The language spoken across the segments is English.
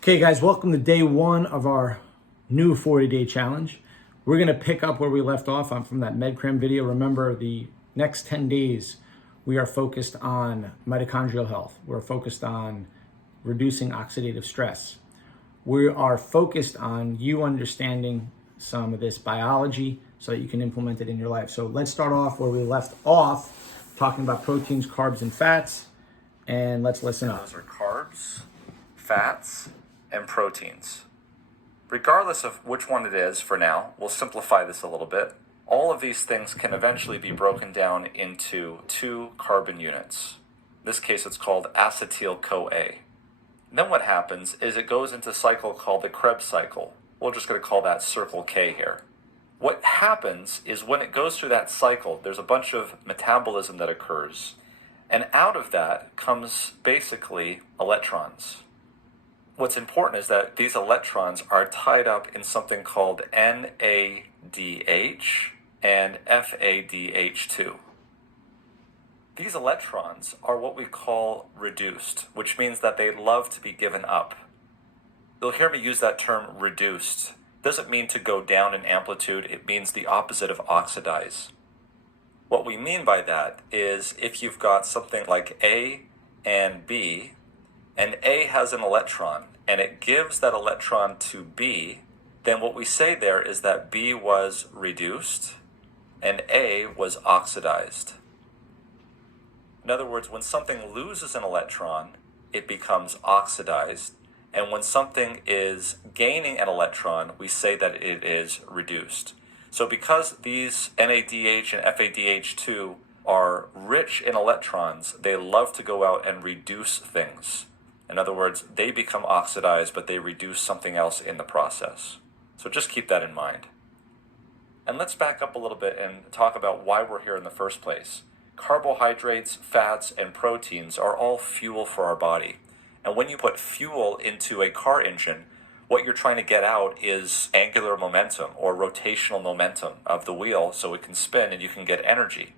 Okay guys, welcome to day one of our new 40-day challenge. We're gonna pick up where we left off from that MedCram video. Remember, the next 10 days, we are focused on mitochondrial health. We're focused on reducing oxidative stress. We are focused on you understanding some of this biology so that you can implement it in your life. So let's start off where we left off, talking about proteins, carbs, and fats. And let's listen up. Those are carbs, fats, and proteins. Regardless of which one it is for now, we'll simplify this a little bit. All of these things can eventually be broken down into 2 carbon units. In this case, it's called acetyl-CoA. Then what happens is it goes into a cycle called the Krebs Cycle. We're just going to call that circle K here. What happens is when it goes through that cycle, there's a bunch of metabolism that occurs. And out of that comes basically electrons. What's important is that these electrons are tied up in something called NADH and FADH2. These electrons are what we call reduced, which means that they love to be given up. You'll hear me use that term reduced. Doesn't mean to go down in amplitude, it means the opposite of oxidize. What we mean by that is if you've got something like A and B, and A has an electron, and it gives that electron to B, then what we say there is that B was reduced, and A was oxidized. In other words, when something loses an electron, it becomes oxidized, and when something is gaining an electron, we say that it is reduced. So because these NADH and FADH2 are rich in electrons, they love to go out and reduce things. In other words, they become oxidized, but they reduce something else in the process. So just keep that in mind. And let's back up a little bit and talk about why we're here in the first place. Carbohydrates, fats, and proteins are all fuel for our body. And when you put fuel into a car engine, what you're trying to get out is angular momentum or rotational momentum of the wheel so it can spin and you can get energy.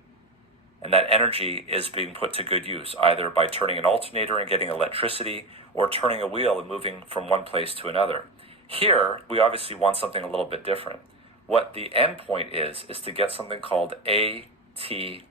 And that energy is being put to good use, either by turning an alternator and getting electricity, or turning a wheel and moving from one place to another. Here, we obviously want something a little bit different. What the end point is to get something called ATP.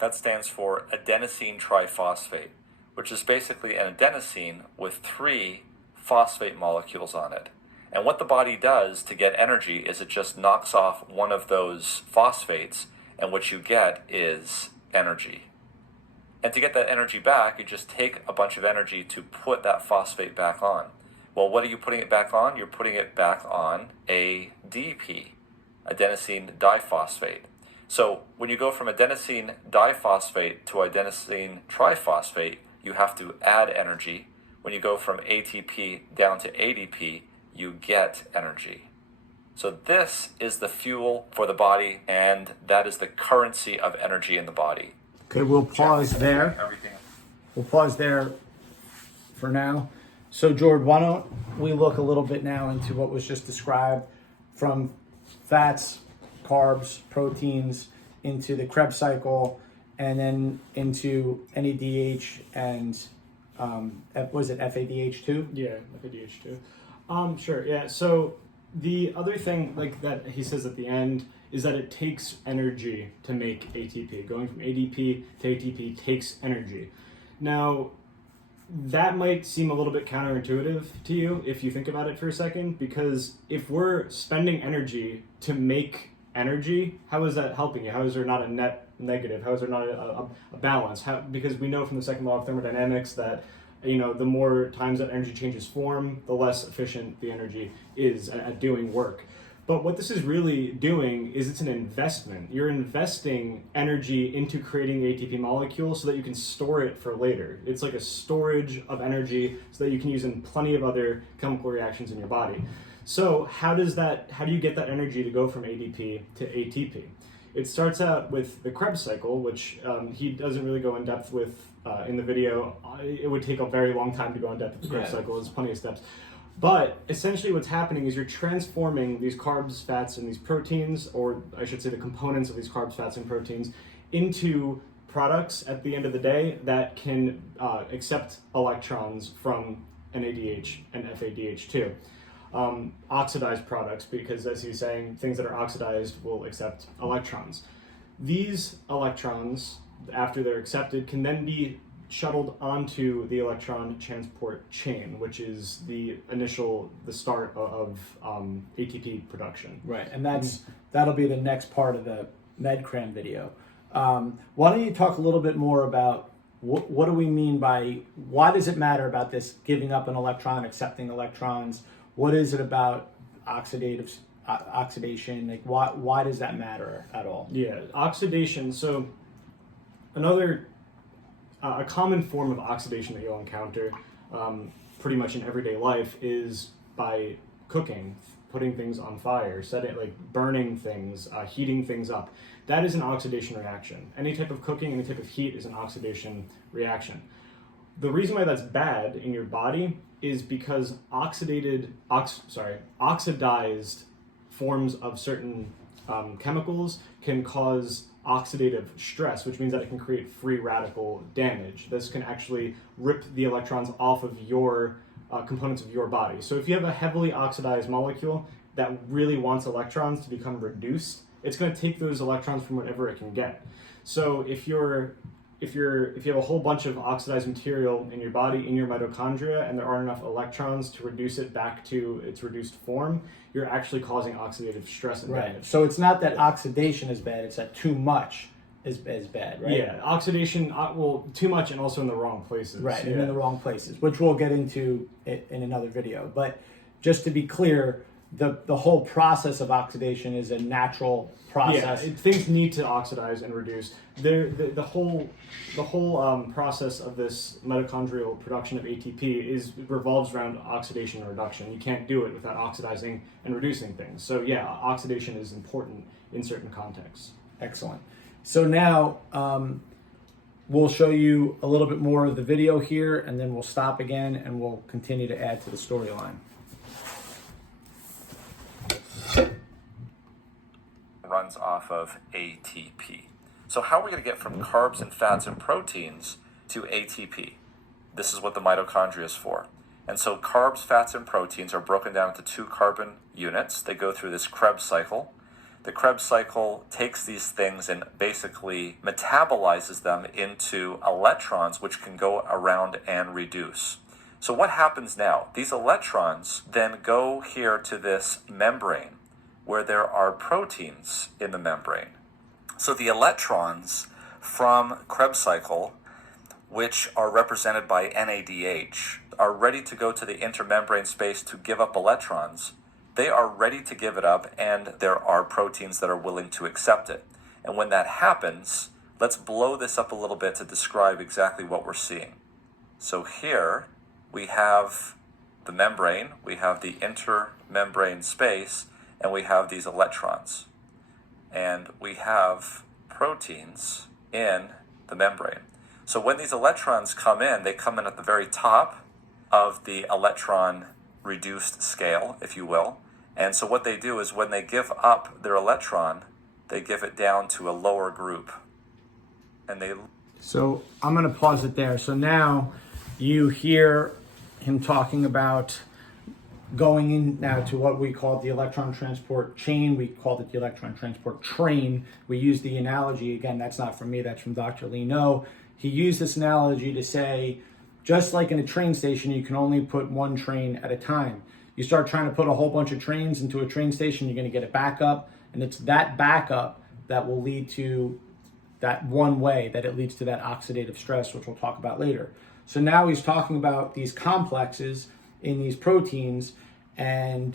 That stands for adenosine triphosphate, which is basically an adenosine with 3 phosphate molecules on it. And what the body does to get energy is it just knocks off one of those phosphates, and what you get is energy. And to get that energy back, you just take a bunch of energy to put that phosphate back on. Well, what are you putting it back on? You're putting it back on ADP, adenosine diphosphate. So when you go from adenosine diphosphate to adenosine triphosphate, you have to add energy. When you go from ATP down to ADP, you get energy. So this is the fuel for the body, and that is the currency of energy in the body. Okay, we'll pause there. We'll pause there for now. So George, why don't we look a little bit now into what was just described from fats, carbs, proteins, into the Krebs cycle, and then into NADH and was it FADH2? Yeah, FADH2. Sure, yeah. So the other thing like that he says at the end is that it takes energy to make ATP. Going from ADP to ATP takes energy. Now, that might seem a little bit counterintuitive to you if you think about it for a second, because if we're spending energy to make energy, how is that helping you? How is there not a net negative? How is there not a balance? Because we know from the second law of thermodynamics that the more times that energy changes form, the less efficient the energy is at doing work. But what this is really doing is it's an investment. You're investing energy into creating the ATP molecule so that you can store it for later. It's like a storage of energy so that you can use in plenty of other chemical reactions in your body. So how do you get that energy to go from ADP to ATP? It starts out with the Krebs cycle, which he doesn't really go in depth with in the video. It would take a very long time to go in depth with the Krebs cycle. There's plenty of steps. But essentially what's happening is you're transforming these carbs, fats, and these proteins, or I should say the components of these carbs, fats, and proteins, into products at the end of the day that can accept electrons from NADH and FADH2. Oxidized products, because as he's saying, things that are oxidized will accept electrons. These electrons, after they're accepted, can then be shuttled onto the electron transport chain, which is the start of ATP production. Right, and that'll be the next part of the MedCram video. Why don't you talk a little bit more about what do we mean by, why does it matter about this giving up an electron, accepting electrons? What is it about oxidation? Like, why does that matter at all? Yeah, oxidation. So a common form of oxidation that you'll encounter pretty much in everyday life is by cooking, putting things on fire, burning things, heating things up. That is an oxidation reaction. Any type of cooking, any type of heat is an oxidation reaction. The reason why that's bad in your body is because oxidized forms of certain chemicals can cause oxidative stress, which means that it can create free radical damage. This can actually rip the electrons off of your components of your body. So if you have a heavily oxidized molecule that really wants electrons to become reduced, it's going to take those electrons from whatever it can get. So if you have a whole bunch of oxidized material in your body, in your mitochondria, and there aren't enough electrons to reduce it back to its reduced form, you're actually causing oxidative stress and damage. So it's not that oxidation is bad, it's that too much is bad, right? Yeah, oxidation, too much and also in the wrong places. Right, yeah. and in the wrong places, which we'll get into in another video. But just to be clear, the whole process of oxidation is a natural process. Yeah, things need to oxidize and reduce. The whole process of this mitochondrial production of ATP revolves around oxidation and reduction. You can't do it without oxidizing and reducing things. So yeah, oxidation is important in certain contexts. Excellent. So now we'll show you a little bit more of the video here, and then we'll stop again and we'll continue to add to the storyline. Runs off of ATP. So how are we going to get from carbs and fats and proteins to ATP? This is what the mitochondria is for. And so carbs, fats, and proteins are broken down into 2 carbon units. They go through this Krebs cycle. The Krebs cycle takes these things and basically metabolizes them into electrons, which can go around and reduce. So what happens now? These electrons then go here to this membrane where there are proteins in the membrane. So the electrons from Krebs cycle, which are represented by NADH, are ready to go to the intermembrane space to give up electrons. They are ready to give it up, and there are proteins that are willing to accept it. And when that happens, let's blow this up a little bit to describe exactly what we're seeing. So here we have the membrane, we have the intermembrane space, and we have these electrons. And we have proteins in the membrane. So when these electrons come in, they come in at the very top of the electron reduced scale, if you will. And so what they do is when they give up their electron, they give it down to a lower group. So I'm going to pause it there. So now you hear him talking about going in now to what we call the electron transport chain. We called it the electron transport train. We use the analogy, again, that's not from me, that's from Dr. Lee No. He used this analogy to say, just like in a train station, you can only put one train at a time. You start trying to put a whole bunch of trains into a train station, you're going to get a backup, and it's that backup that will lead to that one way, that it leads to that oxidative stress, which we'll talk about later. So now he's talking about these complexes in these proteins, and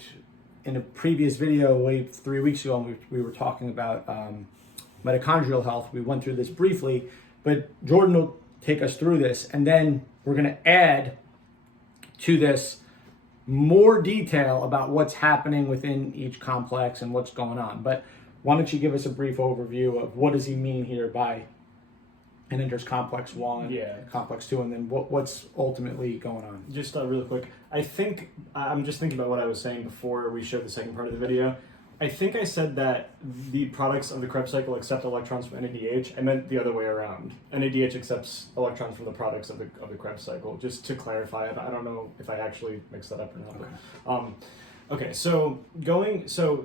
in a previous video 3 weeks ago, we were talking about mitochondrial health. We went through this briefly, but Jordan will take us through this, and then we're going to add to this more detail about what's happening within each complex and what's going on. But why don't you give us a brief overview of what does he mean here by, and then there's complex 1, complex 2, and then what's ultimately going on. Just really quick, I'm just thinking about what I was saying before we showed the second part of the video. I think I said that the products of the Krebs cycle accept electrons from NADH. I meant the other way around. NADH accepts electrons from the products of the Krebs cycle. Just to clarify, I don't know if I actually mixed that up or not. Okay. Okay, so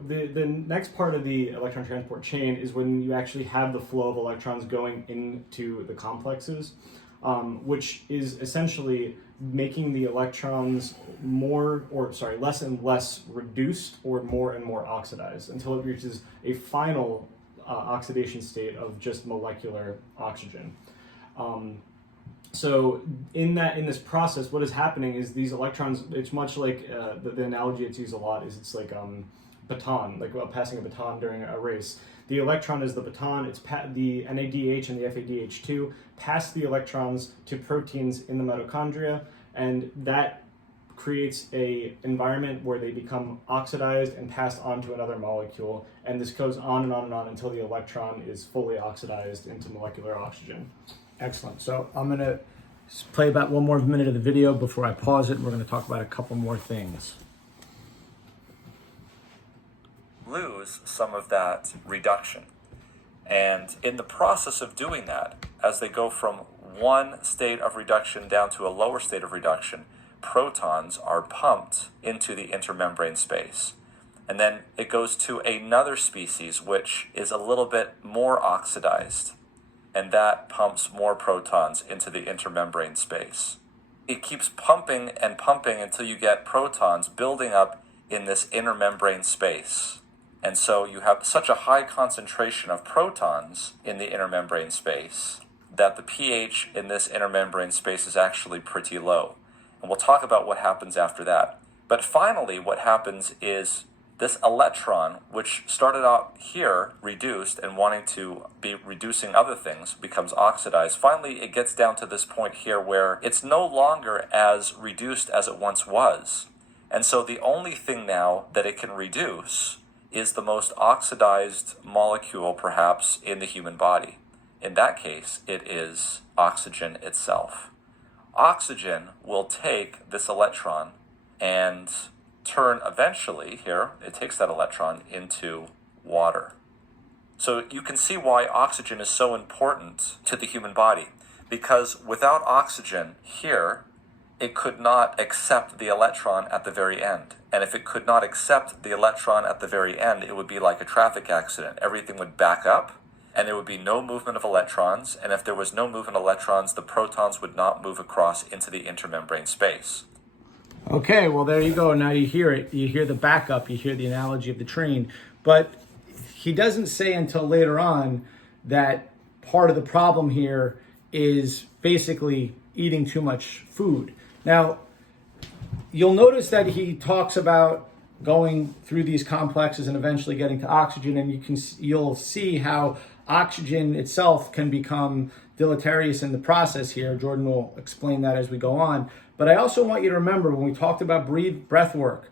the next part of the electron transport chain is when you actually have the flow of electrons going into the complexes, which is essentially making the electrons less and less reduced or more and more oxidized until it reaches a final oxidation state of just molecular oxygen. So in this process, what is happening is these electrons, it's much like the analogy that's used a lot is it's like baton, like passing a baton during a race. The electron is the baton, it's the NADH and the FADH2 pass the electrons to proteins in the mitochondria, and that creates a environment where they become oxidized and passed on to another molecule, and this goes on and on and on until the electron is fully oxidized into molecular oxygen. Excellent. So I'm going to play about one more minute of the video before I pause it, and we're going to talk about a couple more things. Lose some of that reduction. And in the process of doing that, as they go from one state of reduction down to a lower state of reduction, protons are pumped into the intermembrane space. And then it goes to another species, which is a little bit more oxidized, and that pumps more protons into the intermembrane space. It keeps pumping and pumping until you get protons building up in this intermembrane space. And so you have such a high concentration of protons in the intermembrane space that the pH in this intermembrane space is actually pretty low. And we'll talk about what happens after that. But finally, what happens is this electron, which started out here reduced and wanting to be reducing other things, becomes oxidized. Finally, it gets down to this point here where it's no longer as reduced as it once was. And so the only thing now that it can reduce is the most oxidized molecule perhaps in the human body. In that case, it is oxygen itself. Oxygen will take this electron and turn eventually, here, it takes that electron into water. So you can see why oxygen is so important to the human body, because without oxygen here, it could not accept the electron at the very end. And if it could not accept the electron at the very end, it would be like a traffic accident. Everything would back up, and there would be no movement of electrons. And if there was no movement of electrons, the protons would not move across into the intermembrane space. Okay, well, there you go. Now you hear it. You hear the backup. You hear the analogy of the train. But he doesn't say until later on that part of the problem here is basically eating too much food. Now, you'll notice that he talks about going through these complexes and eventually getting to oxygen, and you'll see how oxygen itself can become deleterious in the process here. Jordan will explain that as we go on. But I also want you to remember when we talked about breath work,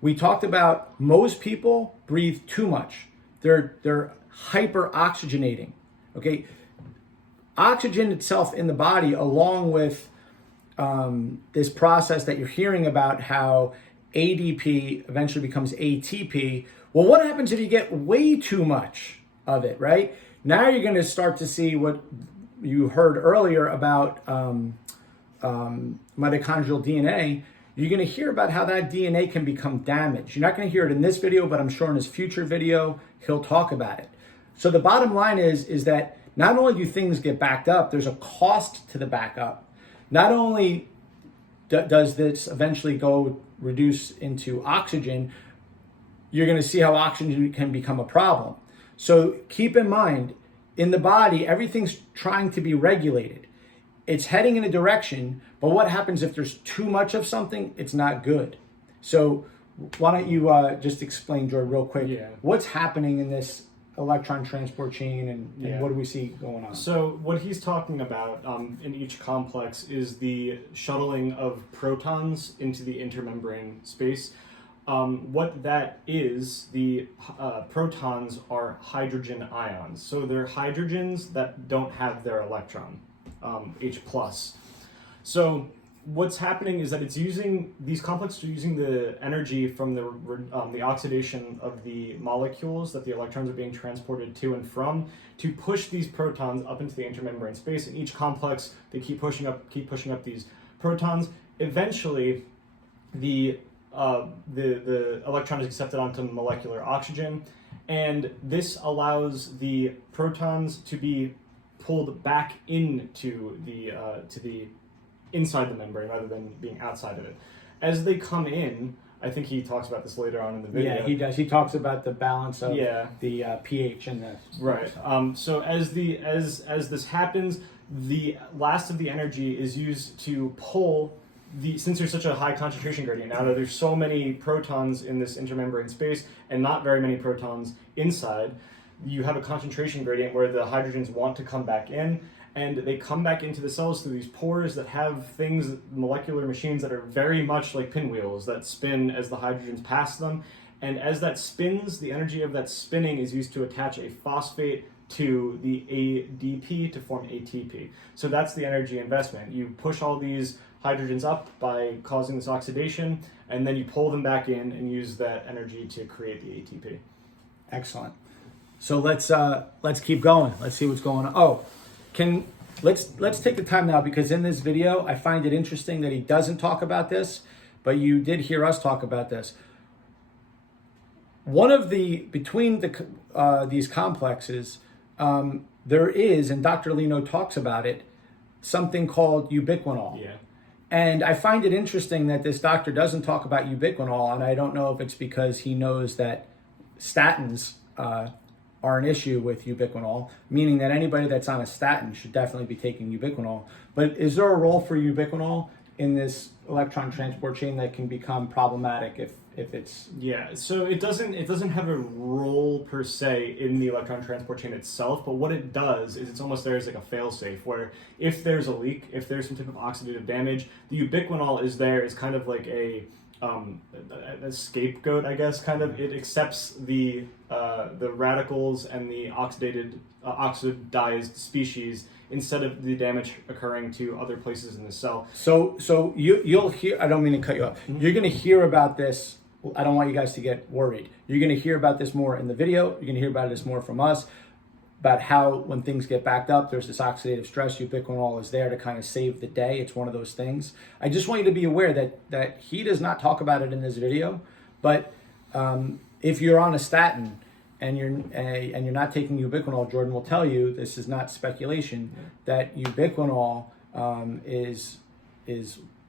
we talked about most people breathe too much. They're hyper oxygenating. Okay, oxygen itself in the body, along with this process that you're hearing about, how ADP eventually becomes ATP. Well, what happens if you get way too much of it, right? Now you're going to start to see what you heard earlier about mitochondrial DNA. You're going to hear about how that DNA can become damaged. You're not going to hear it in this video, but I'm sure in his future video, he'll talk about it. So the bottom line is that not only do things get backed up, there's a cost to the backup. Not only does this eventually go reduce into oxygen, you're going to see how oxygen can become a problem. So keep in mind, in the body, everything's trying to be regulated. It's heading in a direction, but what happens if there's too much of something? It's not good. So why don't you just explain, Jordan, real quick, what's happening in this electron transport chain and what do we see going on? So what he's talking about in each complex is the shuttling of protons into the intermembrane space. What that is, the protons are hydrogen ions. So they're hydrogens that don't have their electron, H+. So what's happening is that it's using these complexes are using the energy from the oxidation of the molecules that the electrons are being transported to and from to push these protons up into the intermembrane space. In each complex, they keep pushing up these protons. Eventually, the electron is accepted onto molecular oxygen, and this allows the protons to be pulled back into the inside the membrane rather than being outside of it. As they come in, I think he talks about this later on in the video. Yeah, he does. He talks about the balance of Yeah. the pH and the Right. So as this happens, the last of the energy is used to pull since there's such a high concentration gradient. Now that there's so many protons in this intermembrane space and not very many protons inside, you have a concentration gradient where the hydrogens want to come back in, and they come back into the cells through these pores that have things, molecular machines that are very much like pinwheels that spin as the hydrogens pass them. And as that spins, the energy of that spinning is used to attach a phosphate to the ADP to form ATP. So that's the energy investment. You push all these hydrogens up by causing this oxidation, and then you pull them back in and use that energy to create the ATP. Excellent. So let's keep going. Let's see what's going on. Oh, let's take the time now, because in this video I find it interesting that he doesn't talk about this, but you did hear us talk about this. One of between these complexes, there is, and Dr. Lino talks about it, something called ubiquinol. Yeah. And I find it interesting that this doctor doesn't talk about ubiquinol, and I don't know if it's because he knows that statins are an issue with ubiquinol, meaning that anybody that's on a statin should definitely be taking ubiquinol. But is there a role for ubiquinol in this electron transport chain that can become problematic if it's... Yeah, so it doesn't have a role per se in the electron transport chain itself, but what it does is it's almost there as like a fail-safe, where if there's a leak, if there's some type of oxidative damage, the ubiquinol is there as kind of like a scapegoat, I guess, kind of. It accepts the radicals and the oxidized species instead of the damage occurring to other places in the cell. So you'll hear, I don't mean to cut you off, you're going to hear about this. I don't want you guys to get worried. You're going to hear about this more in the video. You're going to hear about this more from us, about how when things get backed up, there's this oxidative stress. Ubiquinol is there to kind of save the day. It's one of those things. I just want you to be aware that he does not talk about it in this video, but if you're on a statin and you're not taking ubiquinol, Jordan will tell you, this is not speculation, that ubiquinol is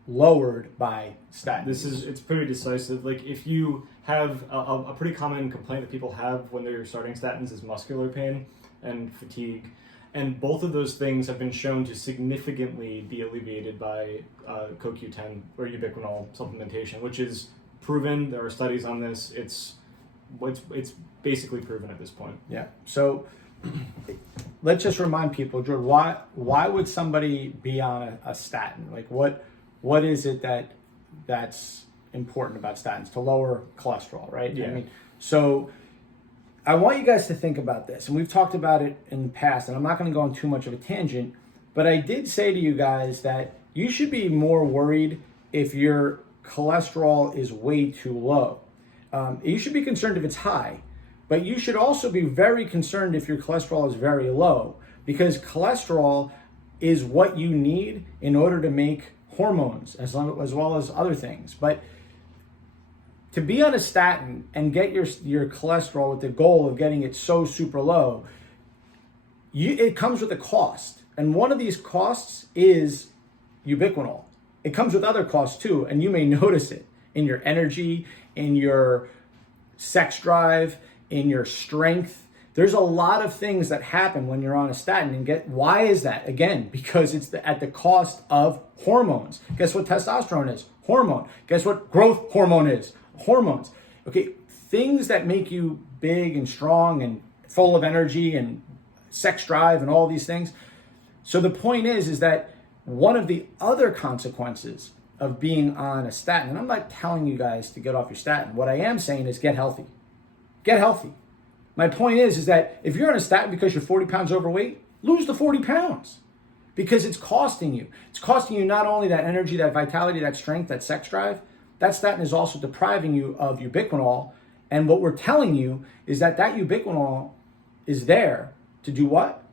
lowered by statins. It's pretty decisive. Like if you have a pretty common complaint that people have when they're starting statins is muscular pain and fatigue, and both of those things have been shown to significantly be alleviated by CoQ10 or ubiquinol supplementation, which is proven. There are studies on this. It's basically proven at this point. Yeah. So let's just remind people, Jordan, why would somebody be on a statin? Like what is it that's important about statins? To lower cholesterol, right? Yeah. I mean, so I want you guys to think about this, and we've talked about it in the past, and I'm not going to go on too much of a tangent, but I did say to you guys that you should be more worried if your cholesterol is way too low. You should be concerned if it's high, but you should also be very concerned if your cholesterol is very low, because cholesterol is what you need in order to make hormones as well as other things. But to be on a statin and get your cholesterol with the goal of getting it so super low, it comes with a cost. And one of these costs is ubiquinol. It comes with other costs too, and you may notice it in your energy, in your sex drive, in your strength. There's a lot of things that happen when you're on a statin. And why is that? Again, because it's at the cost of hormones. Guess what testosterone is? Hormone. Guess what growth hormone is? Hormones. Okay, things that make you big and strong and full of energy and sex drive and all these things. So the point is that one of the other consequences of being on a statin, and I'm not telling you guys to get off your statin. What I am saying is get healthy. Get healthy. My point is that if you're on a statin because you're 40 pounds overweight, lose the 40 pounds. because it's costing you. It's costing you not only that energy, that vitality, that strength, that sex drive. That statin is also depriving you of ubiquinol. And what we're telling you is that ubiquinol is there to do what?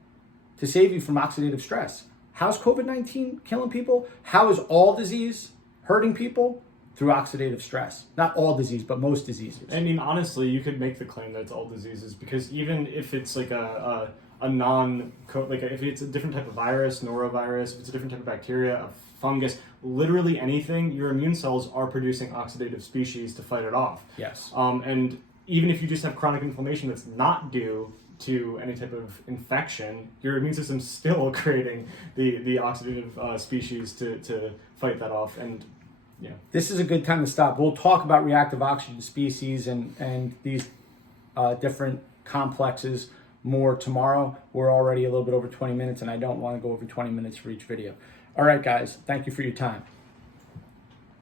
To save you from oxidative stress. How's COVID-19 killing people? How is all disease hurting people? Through oxidative stress. Not all disease, but most diseases. I mean, honestly, you could make the claim that it's all diseases, because even if it's like a if it's a different type of virus, norovirus, if it's a different type of bacteria, a fungus, literally anything, your immune cells are producing oxidative species to fight it off. Yes. And even if you just have chronic inflammation that's not due to any type of infection, your immune system's still creating the oxidative species to fight that off. And yeah, this is a good time to stop. We'll talk about reactive oxygen species and these different complexes more tomorrow. We're already a little bit over 20 minutes, and I don't want to go over 20 minutes for each video. All right, guys, thank you for your time.